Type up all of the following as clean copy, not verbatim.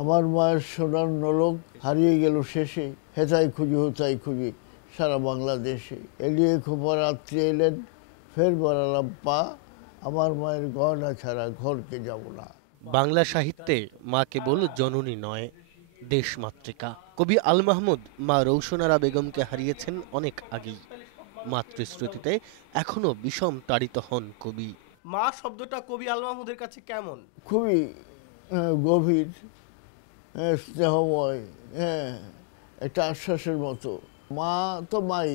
আমার মায়ের সোনার নলক হারিয়ে গেল শেষে, হেথায় খুঁজি হোথায় খুঁজি সারা বাংলাদেশে। এলিয়ে খোপা রাত্রি এলেন, ফের বাড়ালাম পা, আমার মায়ের গয়না ছাড়া ঘরকে যাব না। বাংলা সাহিত্যে মা কেবল জননী নয়, দেশমাতৃকা। কবি আল মাহমুদ মা রৌশনারা বেগমকে হারিয়েছেন অনেক আগেই। মাতৃস্মৃতিতে এখনো বিষম তাড়িত হন কবি। মা শব্দটা কবি আল মাহমুদের কাছে কেমন? খুবই গভীর, স্নেহময়, একটা আশ্বাসের মতো। মা তো মাই,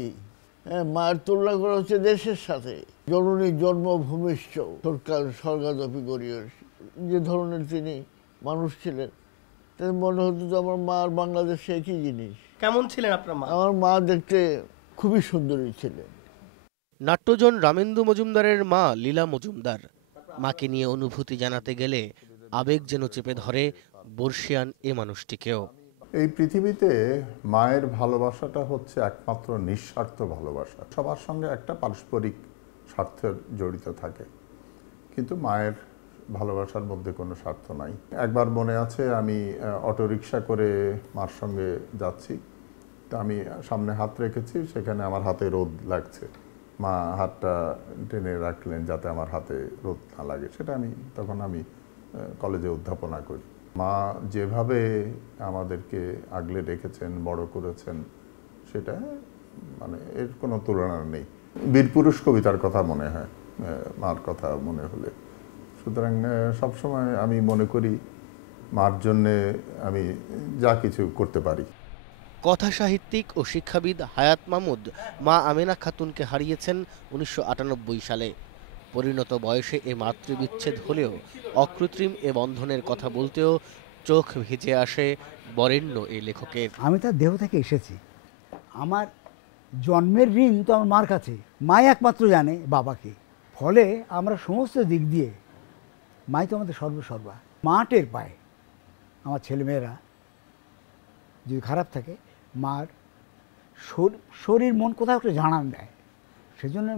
মায়ের তুলনা করা হচ্ছে দেশের সাথে। জননী জন্মভূমিষ্ঠ স্বর্গাদপি গরীয়, যে ধরনের তিনি মানুষ ছিলেন, তাই মনে হতো যে আমার মা আর বাংলাদেশে একই জিনিস। কেমন ছিলেন আপনার মা? আমার মা দেখতে খুবই সুন্দরী ছিলেন। নাট্যজন রামেন্দু মজুমদারের মা লীলা মজুমদার। মাকে নিয়ে অনুভূতি জানাতে গেলে আবেগ যেন চেপে ধরে বর্ষিয়ান এ মানুষটিকেও। এই পৃথিবীতে মায়ের ভালোবাসাটা হচ্ছে একমাত্র নিঃস্বার্থ ভালোবাসা। সবার সঙ্গে একটা পারস্পরিক স্বার্থের জড়িত থাকে, কিন্তু মায়ের ভালোবাসার মধ্যে কোনো স্বার্থ নাই। একবার মনে আছে, আমি অটোরিকশা করে মার সঙ্গে যাচ্ছি, তো আমি সামনে হাত রেখেছি, সেখানে আমার হাতে রোদ লাগছে। মা হাতটা টেনে রাখলেন যাতে আমার হাতে রোদ না লাগে। সেটা তখন আমি কলেজে অধ্যাপনা করি। মা যেভাবে আমাদেরকে আগলে রেখেছেন, বড় করেছেন, সেটা এর কোনো তুলনা নেই। বীরপুরুষ কবিতার কথা মনে হয় মার কথা মনে হলে। সুতরাং সবসময় আমি মনে করি মার জন্যে আমি যা কিছু করতে পারি। কথা সাহিত্যিক ও শিক্ষাবিদ হায়াত মাহমুদ মা আমেনা খাতুনকে হারিয়েছেন ১৯৯৮ সালে। পরিণত বয়সে এ মাতৃবিচ্ছেদ হলেও অকৃত্রিম এ বন্ধনের কথা বলতেও চোখ ভিজে আসে বরেণ্য এই লেখকের। আমি তার দেহ থেকে এসেছি, আমার জন্মের ঋণ তো আমার মার কাছে। মাই একমাত্র জানে বাবাকে, ফলে আমরা সমস্ত দিক দিয়ে মাই তো আমাদের সর্বসর্বা। মা টের পায় আমার ছেলেমেয়েরা যদি খারাপ থাকে, মার শরীর মন কোথাও একটা জানান দেয়। সেজন্য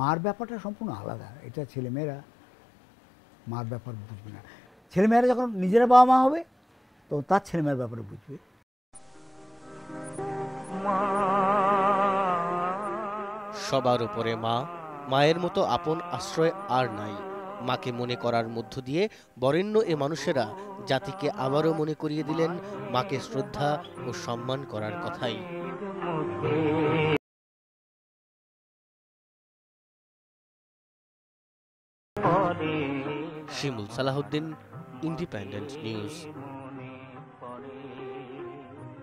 মার ব্যাপারটা সম্পূর্ণ আলাদা। এটা ছেলেমেয়েরা মার ব্যাপার বুঝবে না। ছেলেমেয়েরা যখন নিজেরা বাবা মা হবে, তো তার ছেলেমেয়ের ব্যাপারে বুঝবে। সবার উপরে মা, মায়ের মতো আপন আশ্রয় আর নাই। মাকে মনে করার মধ্য দিয়ে বরেণ্য এ মানুষেরা জাতিকে আবারও মনে করিয়ে দিলেন মাকে শ্রদ্ধা ও সম্মান করার কথাই। শিমুল সালাহুদ্দিন, ইন্ডিপেন্ডেন্ট নিউজ।